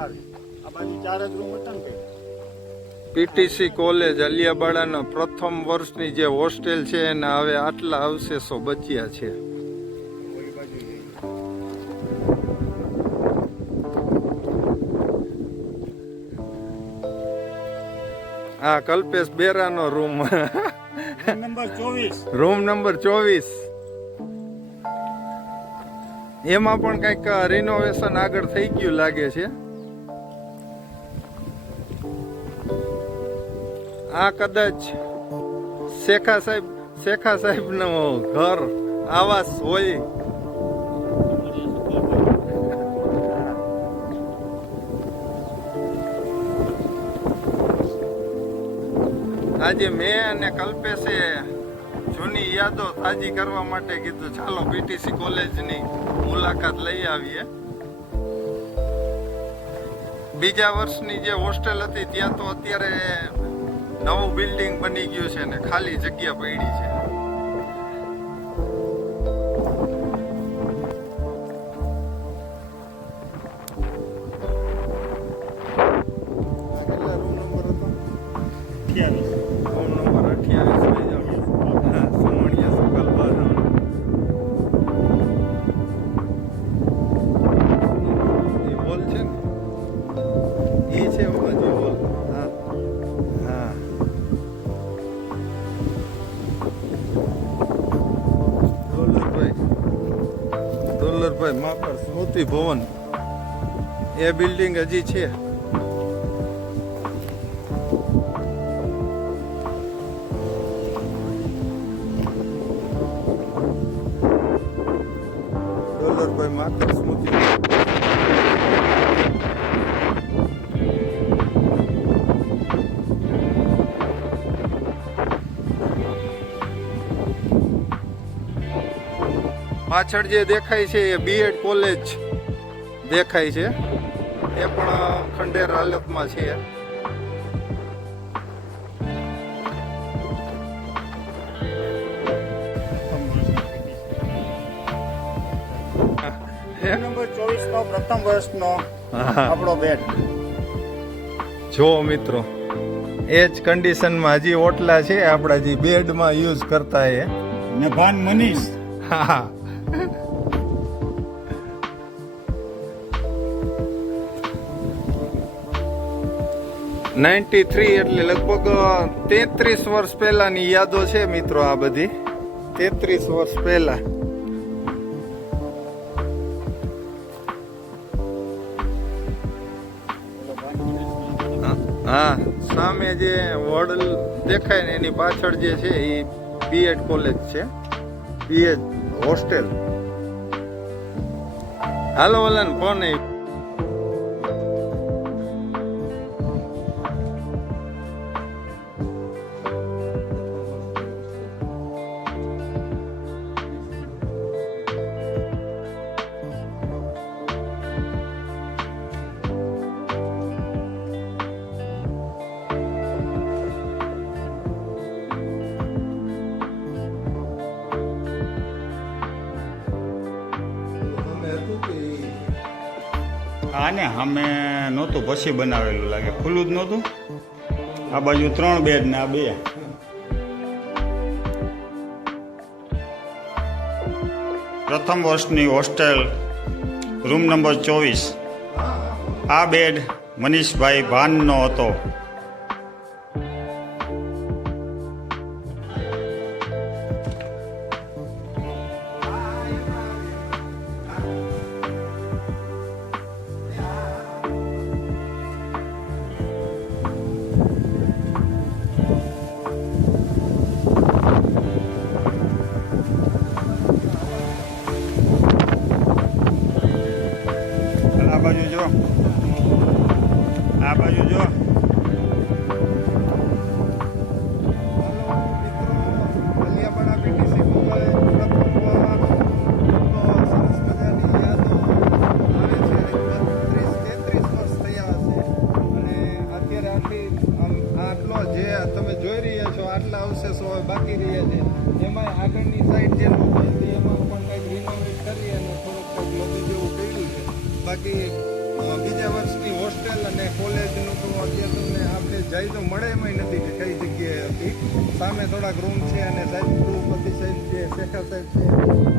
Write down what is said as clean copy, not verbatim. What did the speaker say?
આ બાજુ 4 જ રૂમ હતા ને. પીટીસી કોલેજ અલિયાબાડાના પ્રથમ વર્ષની જે હોસ્ટેલ છે એના હવે આટલા અવશેષો બચ્યા છે. ઓલી બાજુ જઈએ. આ કલ્પેશ બેરાનો રૂમ નંબર 24. Room number 24. એમાં પણ કંઈક રિનોવેશન આગળ થઈ ગયું લાગે છે. આ કદાચ શેખા સાહેબ નું ઘર આવાસ હોય. આજે મેં અને કલ્પેશે જૂની યાદો તાજી કરવા માટે કીધું ચાલો પીટીસી કોલેજની મુલાકાત લઈ આવીએ. બીજા વર્ષની જે હોસ્ટેલ હતી ત્યાં તો અત્યારે નવું બિલ્ડિંગ બની ગયું છે ને ખાલી જગ્યા પડી છે. રૂમ નંબર 28 લઈ જાઓ. સુમણિયા સુકલબાર એ હોલ છે ને એ છે બાજુ હોલ. હા હા ડોલરભાઈ માપર સ્મૃતિ ભવન એ બિલ્ડિંગ હજી છે. ડોલરભાઈ માપર સ્મૃતિ પાછળ જે દેખાય છે એ બીએડ કોલેજ દેખાય છે. એ પણ ખંડેર હાલતમાં છે. નંબર 24 નો પ્રથમ વર્ષનો આપણો બેડ. જો મિત્રો એ જ કન્ડિશનમાં હજી ઓટલા છે આપણા જે બેડમાં યુઝ કરતા એ. ને ભાન મનીષ. હા 93 એટલે લગભગ 33 વર્ષ પહેલાની યાદો છે મિત્રો. આ બધી 33 વર્ષ પહેલા. હા સામે જે વોર્ડ દેખાય ને એની પાછળ જે છે એ બીએડ કોલેજ છે, બીએડ હોસ્ટેલ. હાલો વાલાને ફોન આવ્યો. આને અમે નહોતું પછી બનાવેલું લાગે, ખુલ્લું જ નહોતું. આ બાજુ 3 બેડ ને આ 2. પ્રથમ વર્ષની હોસ્ટેલ રૂમ નંબર 24. આ બેડ મનીષભાઈ ભાનનો હતો. આ બાજુ જો, આ બાજુ જો. તમે જોઈ રહ્યા છો આટલા અવશેષો બાકી રહ્યા છે. એમાં આગળની સાઈડ જે એમાં પણ કંઈક રિનોવેટ કરી અને થોડુંક લોબી જેવું કર્યું છે. બાકી બીજા વર્ષની હોસ્ટેલ અને કોલેજનું તો અત્યારે તમને આપણે જઈ તો મળે એમાંય નથી કે કઈ જગ્યાએ હતી. સામે થોડાક રૂમ છે અને સાહેબ ગૃહપતિ સાહેબ છે, શેખર સાહેબ છે,